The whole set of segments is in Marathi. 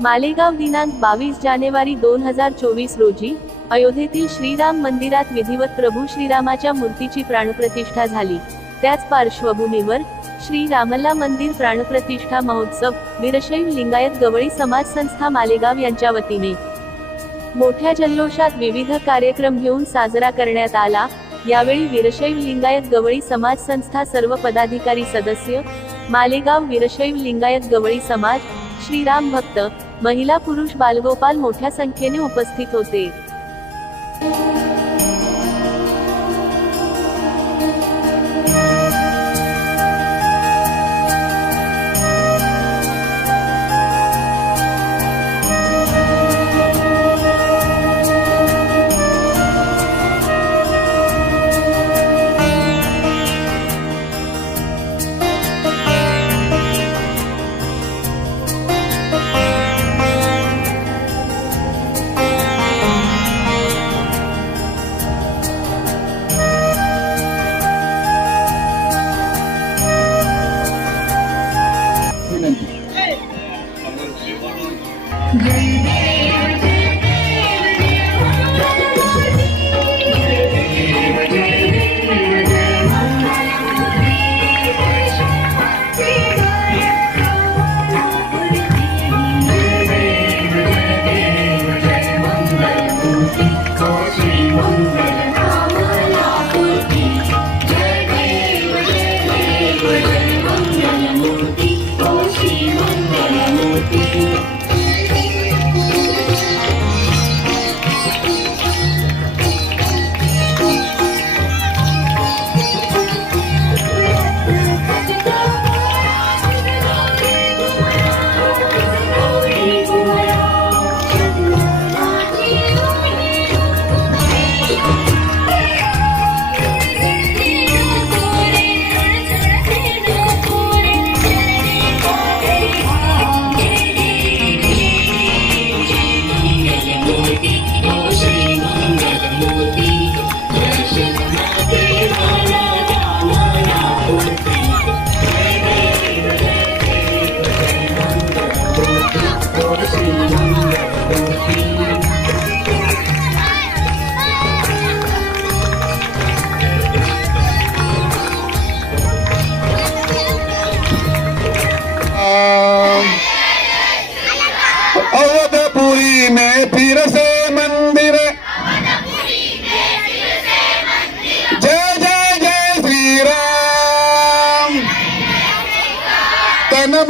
मालेगाव दिनांक बावीस जानेवारी दोन हजार चोवीस रोजी अयोध्येतील श्रीराम मंदिरात विधिवत प्रभू श्रीरामाच्या मूर्तीची प्राणप्रतिष्ठा झाली. त्याच पार्श्वभूमीवर श्री रामला मंदिर प्राणप्रतिष्ठा महोत्सव वीरशैव लिंगायत गवळी समाज संस्था मालेगाव यांच्या वतीने. मोठ्या जल्लोषात विविध कार्यक्रम घेऊन साजरा करण्यात आला. यावेळी वीरशैव लिंगायत गवळी समाज संस्था सर्व पदाधिकारी सदस्य मालेगाव वीरशैव लिंगायत गवळी समाज श्रीराम भक्त महिला पुरुष बालगोपाल मोठ्या संख्येने उपस्थित होते.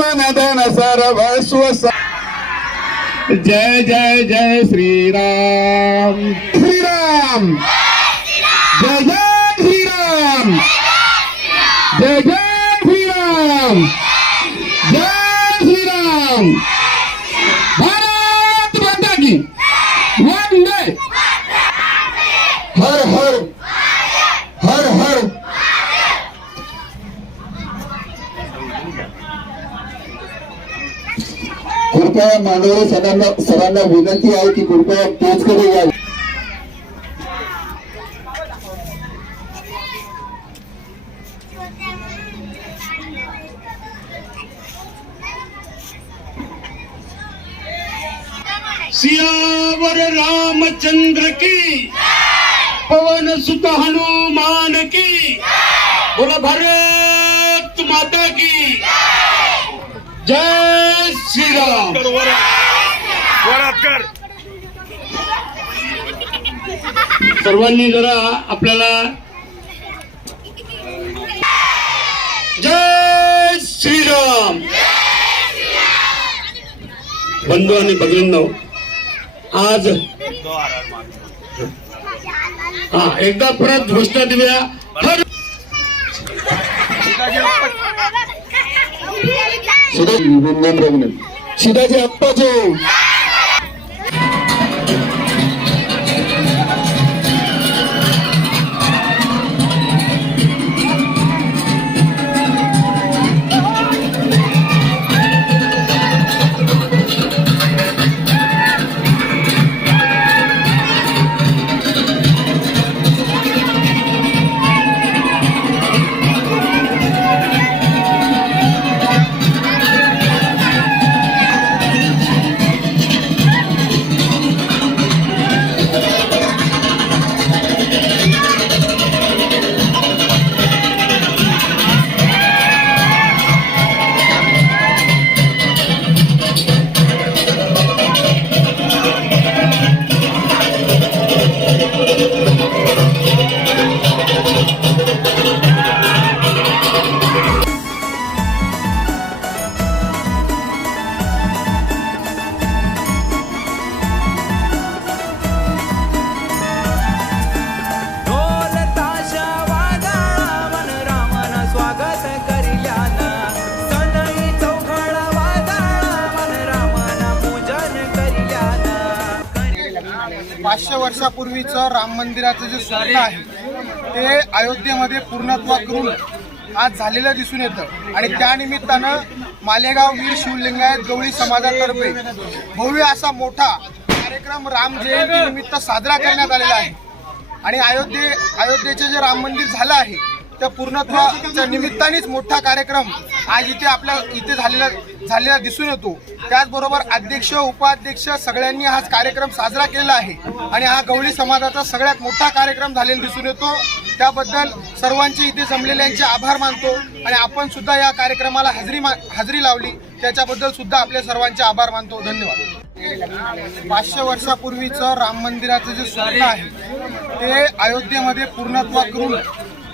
धन सर्वस्व स- जय जय जय श्रीराम। श्रीराम। जय जय श्रीराम। जय जय श्रीराम। जय श्रीराम। भारत माता की। वंदे। हर हर हर कृपया मानव सरांना सरांना विनंती आहे की कृपया पेजकडे या. सियावर रामचंद्र की पवन सुत हनुमान की बोला भारत माता की. जय सर्वांनी जरा आपल्याला जय श्रीराम. बंधू आणि भगिनींनो आज हा एकदा परत घोषणा देऊया हर 请大家抱住。पाचशे वर्षापूर्वीचं राम मंदिराचं जे स्वप्न आहे ते अयोध्येमध्ये पूर्णत्व करून आज झालेलं दिसून येतं. आणि त्यानिमित्तानं मालेगाव वीर शिवलिंगायत गवळी समाजातर्फे भव्य असा मोठा कार्यक्रम राम जयंती निमित्त साजरा करण्यात आलेला आहे. आणि अयोध्ये अयोध्येचे जे राम मंदिर झालं आहे त्या पूर्णत्वाच्या निमित्तानेच मोठा कार्यक्रम आज इथे आपल्या इथे झालेला झालेला दिसून येतो. त्याचबरोबर अध्यक्ष उपाध्यक्ष सगळ्यांनी हा कार्यक्रम साजरा केलेला आहे. आणि हा गवळी समाजाचा सगळ्यात मोठा कार्यक्रम झालेला दिसून येतो. त्याबद्दल सर्वांचे इथे जमलेल्यांचे आभार मानतो. आणि आपण सुद्धा या कार्यक्रमाला हजेरी मा हजेरी लावली. त्याच्याबद्दल सुद्धा आपले सर्वांचे आभार मानतो. धन्यवाद. पाचशे वर्षापूर्वीचं राम मंदिराचं जे स्वप्न आहे ते अयोध्येमध्ये पूर्णत्व करून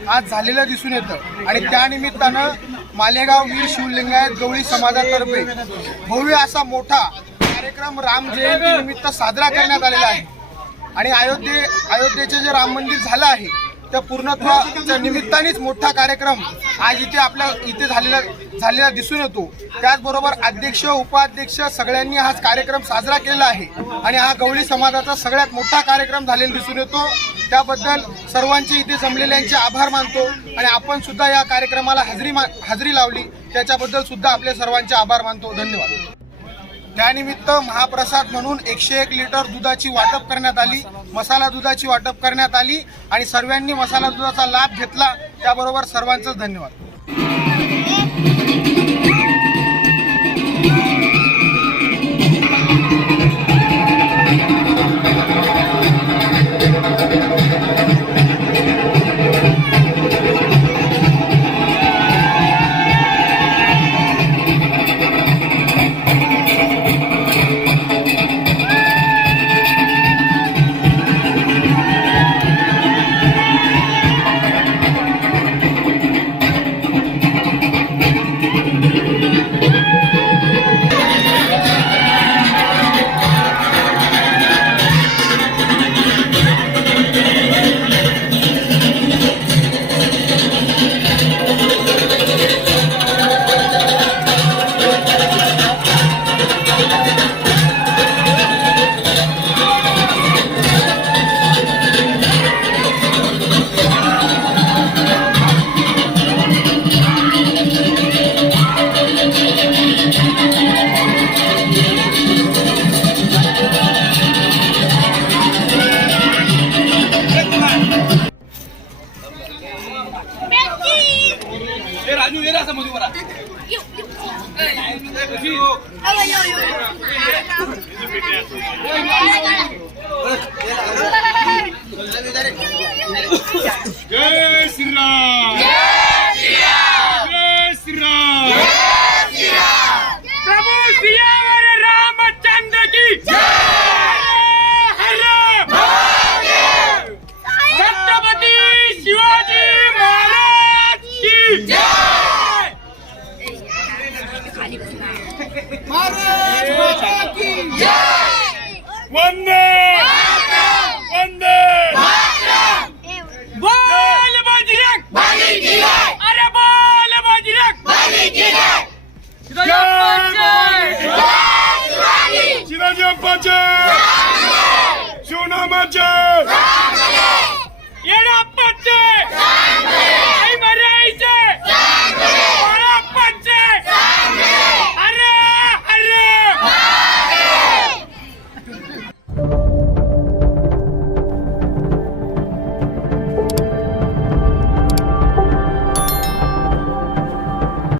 आज झालेलं दिसून येतं. आणि त्यानिमित्तानं मालेगाव वीर शिवलिंगायत गवळी समाजातर्फे भव्य असा मोठा कार्यक्रम राम जयंतीनिमित्त साजरा करण्यात आलेला आहे. आणि अयोध्ये अयोध्येचे जे राम मंदिर झालं आहे त्या पूर्णत्वाच्या निमित्तानेच मोठा कार्यक्रम आज इथे आपल्या इथे झालेला झालेला दिसून येतो. त्याचबरोबर अध्यक्ष उपाध्यक्ष सगळ्यांनी हा कार्यक्रम साजरा केलेला आहे. आणि हा गवळी समाजाचा सगळ्यात मोठा कार्यक्रम झालेला दिसून येतो. त्याबद्दल सर्वांचे इथे जमलेल्यांचे आभार मानतो आणि आपण सुद्धा या कार्यक्रमाला हजेरी मा हजेरी लावली त्याच्याबद्दल सुद्धा आपले सर्वांचे आभार मानतो. धन्यवाद. त्यानिमित्त महाप्रसाद म्हणून एकशे एक लिटर दुधाची वाटप करण्यात आली मसाला दुधाची वाटप करण्यात आली आणि सर्वांनी मसाला दुधाचा लाभ घेतला त्याबरोबर सर्वांचं धन्यवाद. जय श्रीराम जय